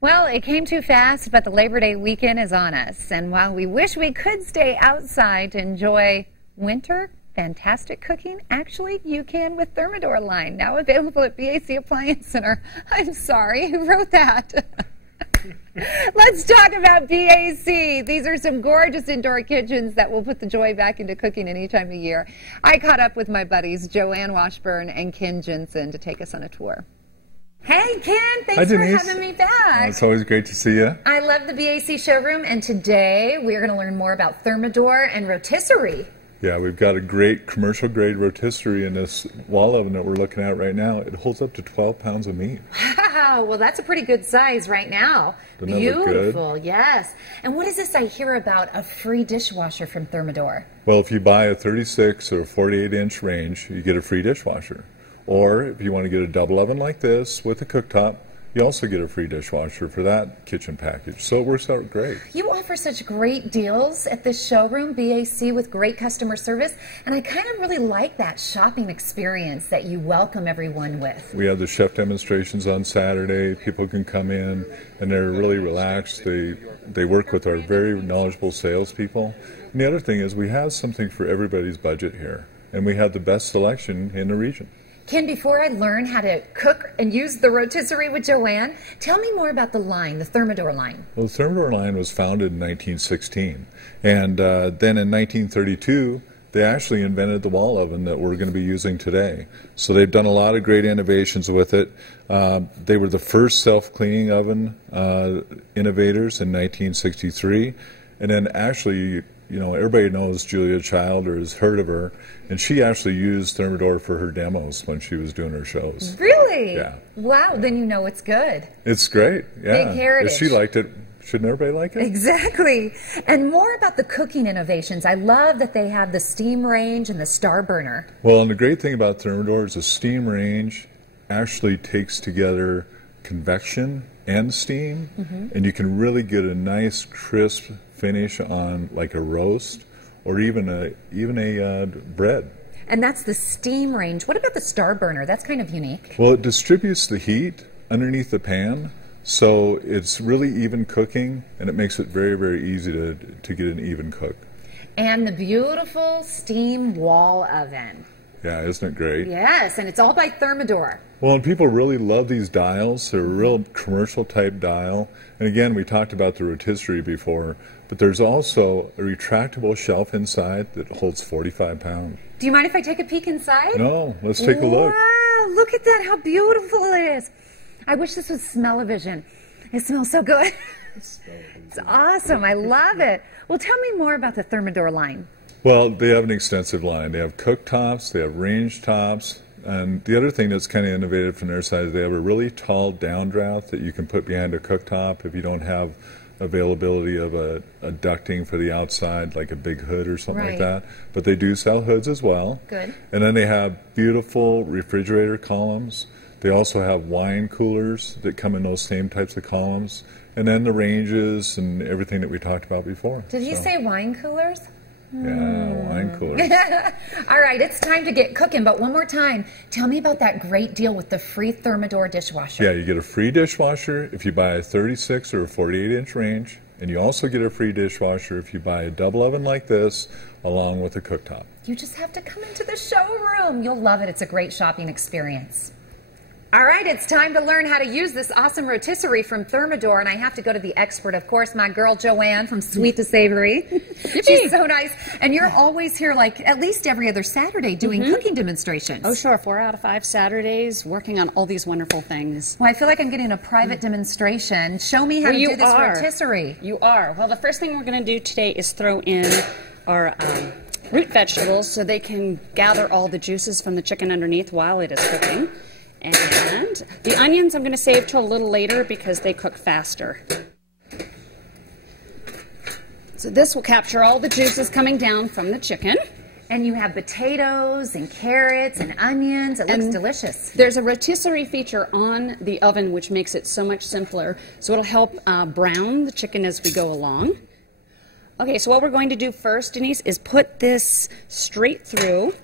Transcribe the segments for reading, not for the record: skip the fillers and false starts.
Well, it came too fast, but the Labor Day weekend is on us. And while we wish we could stay outside to enjoy winter, fantastic cooking, actually, you can with Thermador line, now available at BAC Appliance Center. I'm sorry, who wrote that? Let's talk about BAC. These are some gorgeous indoor kitchens that will put the joy back into cooking any time of year. I caught up with my buddies Joanne Washburn and Ken Jensen to take us on a tour. Hey, Ken, thanks for having me back. It's always great to see you. I love the BAC showroom, and today we're going to learn more about Thermador and rotisserie. Yeah, we've got a great commercial-grade rotisserie in this wall oven that we're looking at right now. It holds up to 12 pounds of meat. Wow, well, that's a pretty good size right now. Doesn't that look good? Beautiful, yes. And what is this I hear about a free dishwasher from Thermador? Well, if you buy a 36 or 48-inch range, you get a free dishwasher. Or if you want to get a double oven like this with a cooktop, you also get a free dishwasher for that kitchen package. So it works out great. You offer such great deals at this showroom, BAC, with great customer service. And I kind of really like that shopping experience that you welcome everyone with. We have the chef demonstrations on Saturday. People can come in and they're really relaxed. They work with our very knowledgeable salespeople. And the other thing is we have something for everybody's budget here. And we have the best selection in the region. Ken, before I learn how to cook and use the rotisserie with Joanne, tell me more about the line, the Thermador line. Well, the Thermador line was founded in 1916, and then in 1932, they actually invented the wall oven that we're going to be using today. So they've done a lot of great innovations with it. They were the first self-cleaning oven innovators in 1963, and then actually, you know, everybody knows Julia Child or has heard of her, and she actually used Thermador for her demos when she was doing her shows. Really? Yeah. Wow, then you know it's good. It's great, yeah. Big heritage. If she liked it, shouldn't everybody like it? Exactly. And more about the cooking innovations. I love that they have the steam range and the star burner. Well, and the great thing about Thermador is the steam range actually takes together convection and steam, and you can really get a nice crisp finish on like a roast or even a bread. And that's the steam range. What about the star burner? That's kind of unique. Well, it distributes the heat underneath the pan, so it's really even cooking, and it makes it very, very easy to get an even cook. And the beautiful steam wall oven. Yeah, isn't it great? Yes, and it's all by Thermador. Well, and people really love these dials. They're a real commercial type dial. And again, we talked about the rotisserie before, but there's also a retractable shelf inside that holds 45 pounds. Do you mind if I take a peek inside? No, let's take a look. Wow, look at that, how beautiful it is. I wish this was smell-o-vision. It smells so good. It's awesome, I love it. Well, tell me more about the Thermador line. Well, they have an extensive line. They have cooktops, they have range tops, and the other thing that's kind of innovative from their side is they have a really tall downdraft that you can put behind a cooktop if you don't have availability of a ducting for the outside, like a big hood or something like that. But they do sell hoods as well. Good. And then they have beautiful refrigerator columns. They also have wine coolers that come in those same types of columns. And then the ranges and everything that we talked about before. Did you say wine coolers? Yeah, wine coolers. All right, it's time to get cooking, but one more time, tell me about that great deal with the free Thermador dishwasher. Yeah, you get a free dishwasher if you buy a 36 or a 48-inch range, and you also get a free dishwasher if you buy a double oven like this, along with a cooktop. You just have to come into the showroom. You'll love it. It's a great shopping experience. All right, it's time to learn how to use this awesome rotisserie from Thermador, and I have to go to the expert, of course, my girl Joanne from Sweet to Savory. She's so nice, and you're always here like at least every other Saturday doing cooking demonstrations. Oh, sure, 4 out of 5 Saturdays working on all these wonderful things. Well, I feel like I'm getting a private demonstration. Show me how to do this rotisserie. You are. Well, the first thing we're going to do today is throw in our root vegetables so they can gather all the juices from the chicken underneath while it is cooking. And the onions I'm going to save till a little later because they cook faster. So this will capture all the juices coming down from the chicken. And you have potatoes and carrots and onions. It looks delicious. There's a rotisserie feature on the oven which makes it so much simpler. So it'll help brown the chicken as we go along. Okay, so what we're going to do first, Denise, is put this straight through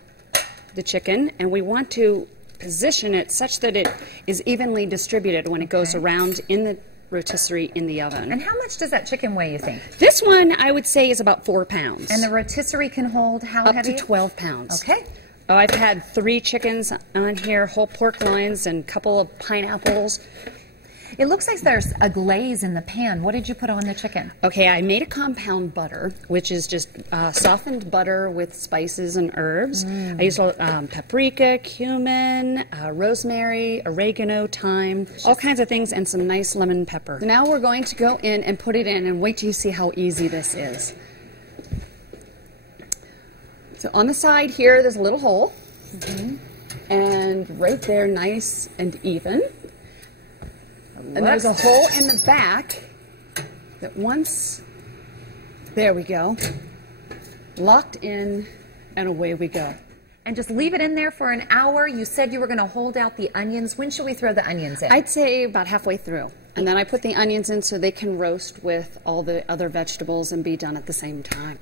the chicken, and we want to position it such that it is evenly distributed when it goes around in the rotisserie in the oven. And how much does that chicken weigh, you think? This one, I would say, is about 4 pounds. And the rotisserie can hold how Up heavy? to 12 pounds. Okay. Oh, I've had 3 chickens on here, whole pork loins, and a couple of pineapples. It looks like there's a glaze in the pan. What did you put on the chicken? Okay, I made a compound butter, which is just softened butter with spices and herbs. I used paprika, cumin, rosemary, oregano, thyme, all kinds of things, and some nice lemon pepper. Now we're going to go in and put it in, and wait till you see how easy this is. So on the side here, there's a little hole, and right there, nice and even. And there's a hole in the back that once, there we go, locked in, and away we go. And just leave it in there for an hour. You said you were going to hold out the onions. When should we throw the onions in? I'd say about halfway through. And then I put the onions in so they can roast with all the other vegetables and be done at the same time.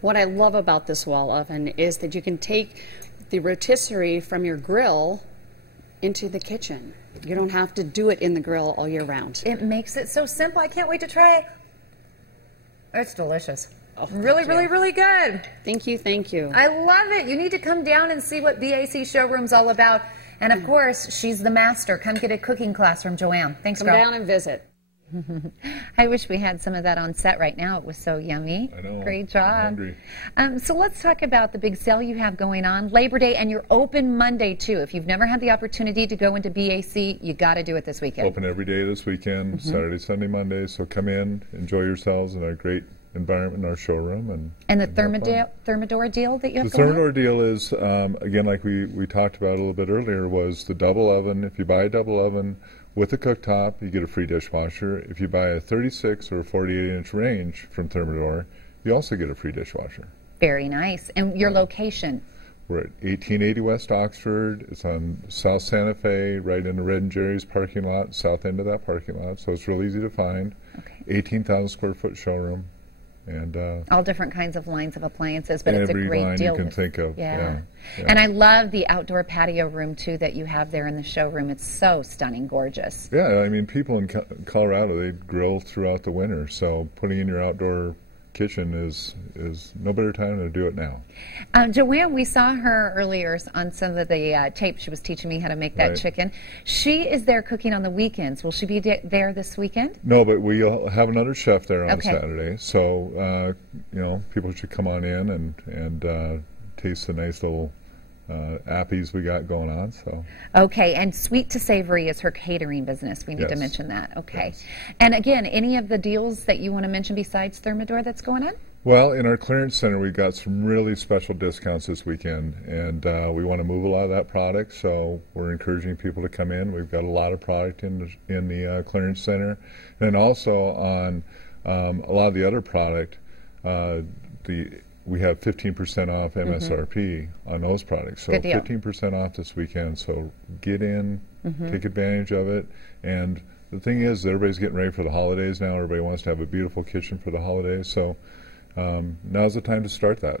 What I love about this wall oven is that you can take the rotisserie from your grill into the kitchen. You don't have to do it in the grill all year round. It makes it so simple. I can't wait to try it. It's delicious. Oh, really, really, really good. Thank you, thank you. I love it. You need to come down and see what BAC Showroom's all about. And of course, she's the master. Come get a cooking class from Joanne. Thanks, girl. Come down and visit. I wish we had some of that on set right now. It was so yummy. I know. Great job. I'm hungry. So let's talk about the big sale you have going on, Labor Day, and you're open Monday too. If you've never had the opportunity to go into BAC, you got to do it this weekend. Open every day this weekend, Saturday, Sunday, Monday. So come in, enjoy yourselves in our great environment in our showroom. And the Thermador deal that you have The going on? Thermador deal is, again, like we talked about a little bit earlier, was the double oven. If you buy a double oven with a cooktop, you get a free dishwasher. If you buy a 36 or 48-inch range from Thermador, you also get a free dishwasher. Very nice. And your location? We're at 1880 West Oxford. It's on South Santa Fe, right in the Red and Jerry's parking lot, south end of that parking lot. So it's real easy to find. Okay. 18,000 square foot showroom. And all different kinds of lines of appliances, but it's a every great line deal. you can think of. Yeah. And I love the outdoor patio room too that you have there in the showroom. It's so stunning, gorgeous. Yeah, I mean, people in Colorado, they grill throughout the winter, so putting in your outdoor kitchen is no better time to do it now. Joanne, we saw her earlier on some of the tape. She was teaching me how to make that chicken. She is there cooking on the weekends. Will she be there this weekend? No, but we'll have another chef there on Saturday, so you know, people should come on in and taste the nice little appies we got going on. So okay, and Sweet to Savory is her catering business. We need to mention that. Okay, and again, any of the deals that you want to mention besides Thermador that's going on? Well, in our clearance center, we've got some really special discounts this weekend, and we want to move a lot of that product, so we're encouraging people to come in. We've got a lot of product in the clearance center, and also on a lot of the other product, we have 15% off MSRP on those products. So 15% off this weekend. So get in, take advantage of it. And the thing is, everybody's getting ready for the holidays now. Everybody wants to have a beautiful kitchen for the holidays. So now's the time to start that.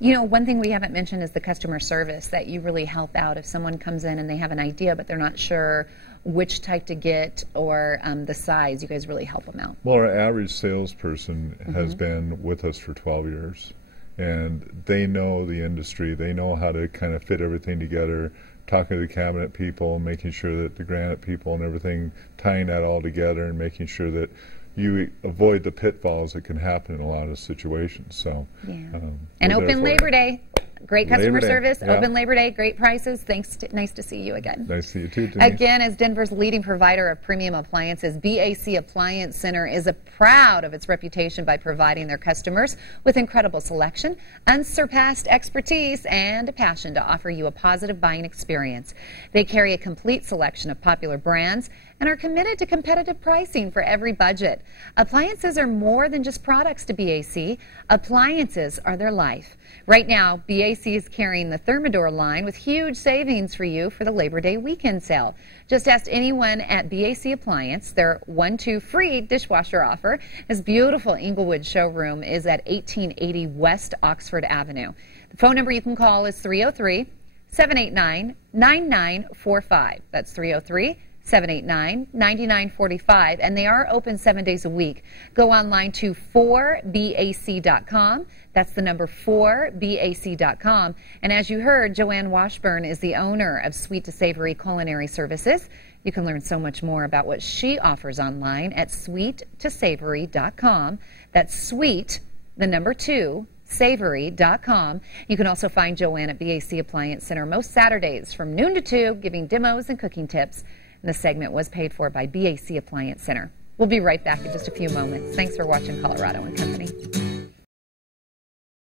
You know, one thing we haven't mentioned is the customer service, that you really help out if someone comes in and they have an idea but they're not sure which type to get or the size. You guys really help them out. Well, our average salesperson has been with us for 12 years. And they know the industry. They know how to kind of fit everything together, talking to the cabinet people, making sure that the granite people and everything, tying that all together and making sure that you avoid the pitfalls that can happen in a lot of situations. So, and open Labor Day. Great customer service, open Labor Day, great prices. Nice to see you again. Nice to see you too, Denise. Again, as Denver's leading provider of premium appliances, BAC Appliance Center is proud of its reputation by providing their customers with incredible selection, unsurpassed expertise, and a passion to offer you a positive buying experience. They carry a complete selection of popular brands and are committed to competitive pricing for every budget. Appliances are more than just products to BAC. Appliances are their life. Right now, BAC is carrying the Thermador line with huge savings for you for the Labor Day weekend sale. Just ask anyone at BAC Appliance. Their 1-2 free dishwasher offer. This beautiful Inglewood showroom is at 1880 West Oxford Avenue. The phone number you can call is 303-789-9945. That's 303 789-9945, and they are open 7 days a week. Go online to 4bac.com. That's the number 4bac.com. And as you heard, Joanne Washburn is the owner of Sweet to Savory Culinary Services. You can learn so much more about what she offers online at sweettosavory.com. That's sweet, the number 2, savory.com. You can also find Joanne at BAC Appliance Center most Saturdays from noon to 2, giving demos and cooking tips. And the segment was paid for by BAC Appliance Center. We'll be right back in just a few moments. Thanks for watching Colorado and Company.